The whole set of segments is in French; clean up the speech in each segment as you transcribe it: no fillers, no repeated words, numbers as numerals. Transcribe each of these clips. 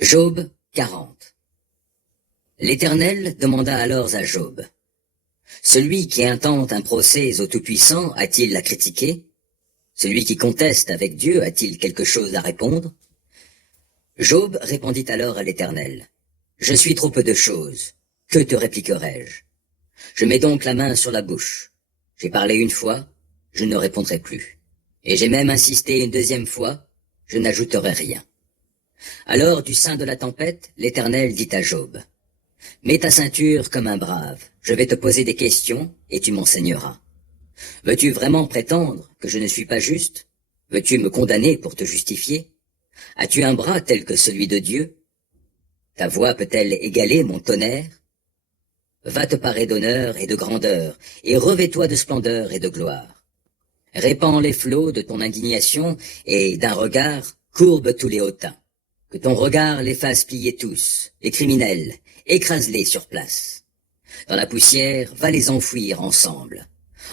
Job 40. L'Éternel demanda alors à Job, « Celui qui intente un procès au Tout-Puissant a-t-il à critiquer? Celui qui conteste avec Dieu a-t-il quelque chose à répondre ?» Job répondit alors à l'Éternel, « Je suis trop peu de choses. Que te répliquerai-je? Je mets donc la main sur la bouche. J'ai parlé une fois, je ne répondrai plus. Et j'ai même insisté une deuxième fois, je n'ajouterai rien. » Alors, du sein de la tempête, l'Éternel dit à Job, « Mets ta ceinture comme un brave, je vais te poser des questions, et tu m'enseigneras. Veux-tu vraiment prétendre que je ne suis pas juste? Veux-tu me condamner pour te justifier? As-tu un bras tel que celui de Dieu? Ta voix peut-elle égaler mon tonnerre? Va te parer d'honneur et de grandeur, et revêt-toi de splendeur et de gloire. Répands les flots de ton indignation, et d'un regard, courbe tous les hautains. Que ton regard les fasse plier tous, les criminels, écrase-les sur place. Dans la poussière, va les enfouir ensemble.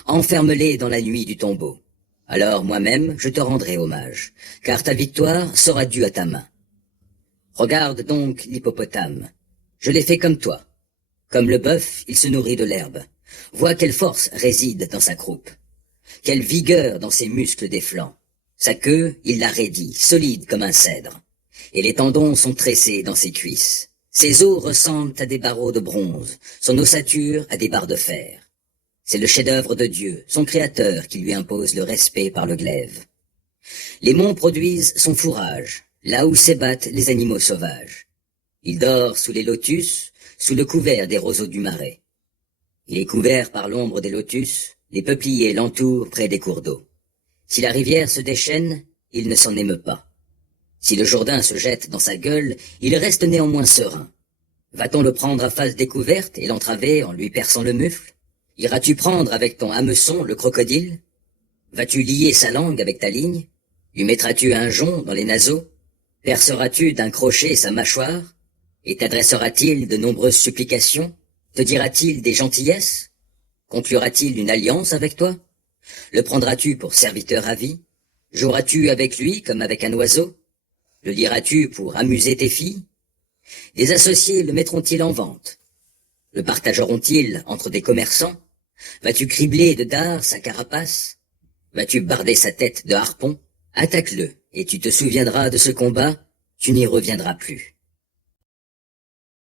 Enferme-les dans la nuit du tombeau. Alors moi-même, je te rendrai hommage, car ta victoire sera due à ta main. Regarde donc l'hippopotame. Je l'ai fait comme toi. Comme le bœuf, il se nourrit de l'herbe. Vois quelle force réside dans sa croupe. Quelle vigueur dans ses muscles des flancs. Sa queue, il l'a raidie, solide comme un cèdre. Et les tendons sont tressés dans ses cuisses. Ses os ressemblent à des barreaux de bronze, son ossature à des barres de fer. C'est le chef-d'œuvre de Dieu, son créateur, qui lui impose le respect par le glaive. Les monts produisent son fourrage, là où s'ébattent les animaux sauvages. Il dort sous les lotus, sous le couvert des roseaux du marais. Il est couvert par l'ombre des lotus, les peupliers l'entourent près des cours d'eau. Si la rivière se déchaîne, il ne s'en émeut pas. Si le Jourdain se jette dans sa gueule, il reste néanmoins serein. Va-t-on le prendre à face découverte et l'entraver en lui perçant le mufle? Iras-tu prendre avec ton hameçon le crocodile? Vas-tu lier sa langue avec ta ligne? Lui mettras-tu un jonc dans les naseaux? Perceras-tu d'un crochet sa mâchoire? Et t'adressera-t-il de nombreuses supplications? Te dira-t-il des gentillesses? Conclura-t-il une alliance avec toi? Le prendras-tu pour serviteur à vie? Joueras-tu avec lui comme avec un oiseau? Le liras-tu pour amuser tes filles? Des associés le mettront-ils en vente? Le partageront-ils entre des commerçants? Vas-tu cribler de dards sa carapace? Vas-tu barder sa tête de harpon? Attaque-le, et tu te souviendras de ce combat, tu n'y reviendras plus.